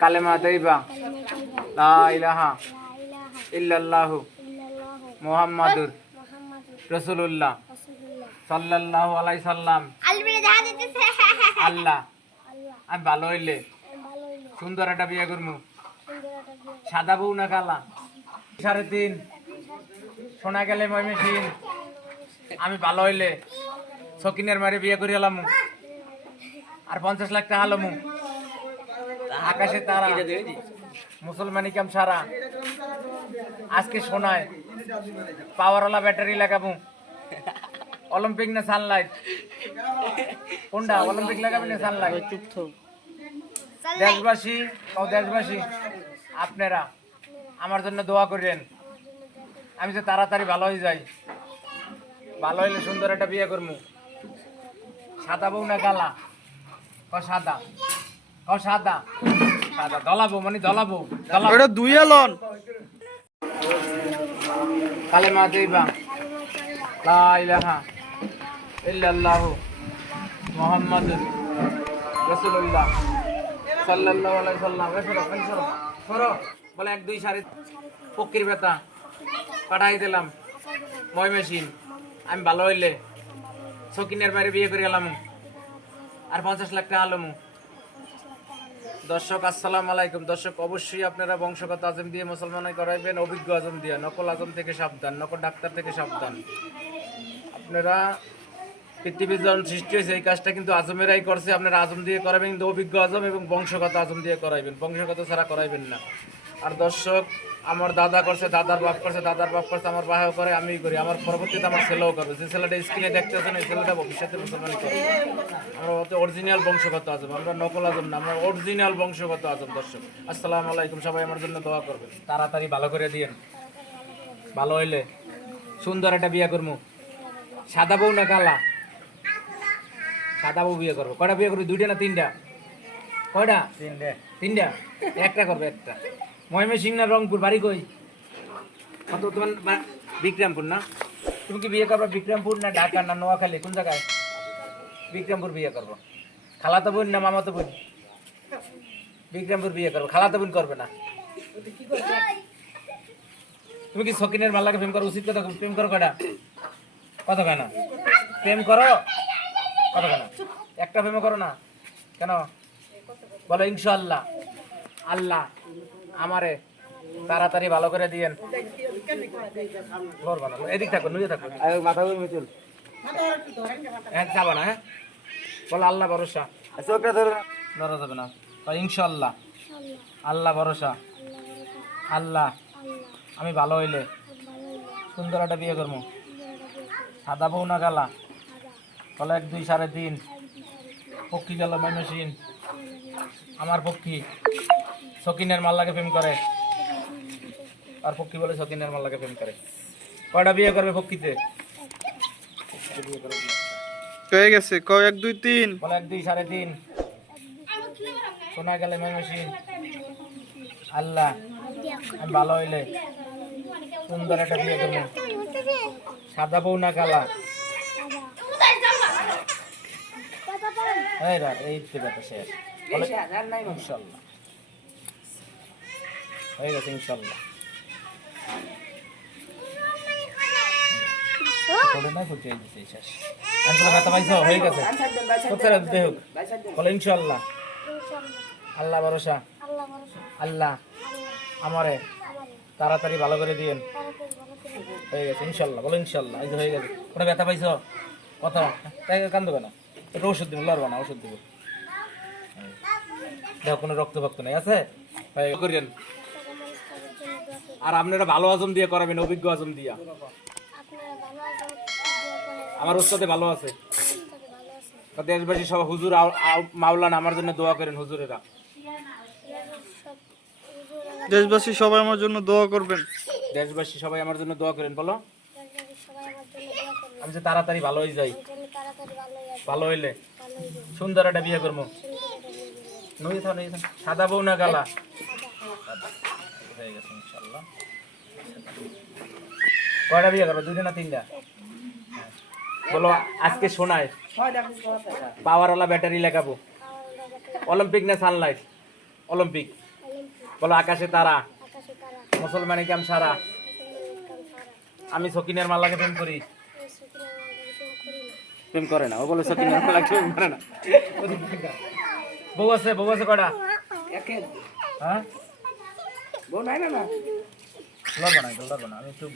কালেমা তৈবা লা ইলাহা ইল্লাল্লাহু মুহাম্মাদুর রাসূলুল্লাহ সাল্লাল্লাহু আলাইহি সাল্লাম। আল্লাহ আমি ভালো হইলে সুন্দর একটা বিয়ে করবো। সাদা বউ না কালা? 3.5 শোনা গেলে ময়মনসিং। আমি ভালো হইলে সকিনের মারে বিয়ে করে এলাম আর 50 লাখ টাকা হলাম। আকাশে তারা মুসলমানি কাম সারা আজকে শোনায় পাওয়ারওয়ালা ব্যাটারি লাগাবো। অলিম্পিক না সানলাইট? কোনটা? অলিম্পিক লাগাবেন না সানলাইট? দেশবাসী ও দেশবাসী আপনারা আমার জন্য দোয়া করেন, আমি যে তাড়াতাড়ি ভালো হয়ে যাই। ভালো হইলে সুন্দর একটা বিয়ে করবো। সাদা বউ না কালা? সাদা। সাদা সাদা দলাবো মানে দলাবো এটা দুই এলন। কালেমা তৈবা লা ইলাহা ইল্লাল্লাহু মুহাম্মাদুর রাসূলুল্লাহ সাল্লাল্লাহু আলাইহি সাল্লাম। সরো বলে 1 2 সারি পক্ষীর বেতা পাঠাই দিলাম ময়মনসিং। আমি ভালো হইলে সকিনের বাইরে বিয়ে করে গেলাম আর 50 লাখ টাকা আলম। দর্শক আসসালামু আলাইকুম। দর্শক অবশ্যই আপনারা বংশগত আজম দিয়ে মুসলমান করাইবেন, অভিজ্ঞ আজম দিয়ে। নকল আজম থেকে সাবধান, নকল ডাক্তার থেকে সাবধান। আপনারা পৃথিবীর জন সৃষ্টি হয়েছে এই কাজটা কিন্তু আজমেরাই করছে। আপনারা আজম দিয়ে করাবেন, কিন্তু অভিজ্ঞ আজম এবং বংশগত আজম দিয়ে করাইবেন, বংশগত ছাড়া করাইবেন না। আর দর্শক আমার দাদা করছে, দাদার বাপ করছে, দাদার বাপ করছে, আমার ভাইও করে, আমি করি, আমার পরবর্তীতে আমার ছেলেও করবে। যে ছেলেটা স্ক্রিনে দেখতেছেন এই ছেলেটা ভবিষ্যতে মুসলমানি করবে। আমরা অরিজিনাল বংশগত আজম, আমরা নকল আজম না, আমরা অরিজিনাল বংশগত আজম। দর্শক আসসালামু আলাইকুম, সবাই আমার জন্য দোয়া করবেন। তাড়াতাড়ি ভালো করে দিয়েন। ভালো হইলে সুন্দর একটা বিয়ে করবো। সাদা বউ না কালা? সাদা বউ বিয়ে করবো। কয়টা বিয়ে করবি? 2টা না 3টা? কয়টা? 3টা। একটা করবে একটা। ময়মনসিং না রংপুর? বাড়ি কই? কত তোমার? বিক্রমপুর না? তুমি কি বিয়ে করবে বিক্রমপুর না ঢাকা না নোয়াখালী? কোন জায়গায়? বিক্রমপুর বিয়ে করবো। খালাতো বোন না মামাতো বোন? বিক্রমপুর বিয়ে করবো। খালাতো বোন করবে না? তুমি কি সকিনের মাল্লাকে প্রেম করো? উচিত কথা। প্রেম করো কয়টা? কত কয় না? প্রেম করো কত কয় না? একটা প্রেমও করো না কেন? বলো ইনশাআল্লাহ আল্লাহ আমারে তাড়াতাড়ি ভালো করে দিয়েন। এদিক থাকো, নুয়ে থাকো, মাথা চল। হ্যাঁ যাবো না? হ্যাঁ বলো আল্লাহ ভরসা। ধরা যাবে না। ইনশাআল্লাহ আল্লাহ ভরসা। আল্লাহ আমি ভালো হইলে সুন্দর একটা বিয়ে করবো। সাদা বউ না কালা? বলে 1 2 3.5 পক্ষী গেল ময়মনসিং। আমার পক্ষী সকিনের মাল্লাকে প্রেম করে, আর পক্ষী বলে সকিনের মাল্লাকে প্রেম করে। কয়টা বিয়ে করবে পক্ষীতে? হয়ে গেছে। কয় 1 2 3 বলে 1 2 3.5 শোনা গেলে ময়মনসিং। আল্লাহ আমি ভালো হইলে সুন্দর একটা বিয়ে করবো। সাদা বউ না কালা? এই ব্যাপার শেষ। ইনশাল্লাহ হয়ে গেছে। ইনশাল্লাহ হয়ে গেছে। বলে ইনশাল্লাহ আল্লাহ ভরসা। আল্লাহ আমারে তাড়াতাড়ি ভালো করে দিয়েন। হয়ে গেছে ইনশাল্লাহ। বলো ইনশাল্লাহ। এই যে হয়ে গেছে। ওটা ব্যথা পাইছো? কথা তাই কান্দো কেন? এটা ওষুধ দিব, লড়বা না, ওষুধ দিব। দেখো কোনো রক্ত ভক্ত নেই আছে। করেন আর আপনারা ভালো আজম দিয়ে করাবেন, অভিজ্ঞ আজম দিয়া। আমার উস্তাদে ভালো আছে। দেশবাসী সব হুজুর মাওলানা আমার জন্য দোয়া করেন। হুজুরেরা দেশবাসী সবাই আমার জন্য দোয়া করবেন। দেশবাসী সবাই আমার জন্য দোয়া করেন। বলো আমি যে তাড়াতাড়ি ভালো হয়ে যাই। ভালো হইলে সুন্দর একটা বিয়ে করবো। সাদা বউ না কালা? হয়ে গেছে ইনশাল্লাহ। কয়টা বিয়ে করবো? 2টা না 3টা? বলো আজকে শোনায় পাওয়ারওয়ালা ব্যাটারি লাগাবো। অলিম্পিক না সানলাইট? অলিম্পিক। বলো আকাশে তারা, আকাশে তারা, মুসলমানি কাম সারা, মুসলমানের কাম সারা, আমি সকিনের মাল্লাকে প্রেম করি। এই শুকরের মাঝে প্রেম করি না। প্রেম করে না, ও বলে সকিনের মাল্লাকে প্রেম করে না। বউ আছে কটা? হ্যাঁ, লড়বো না, আমি একটু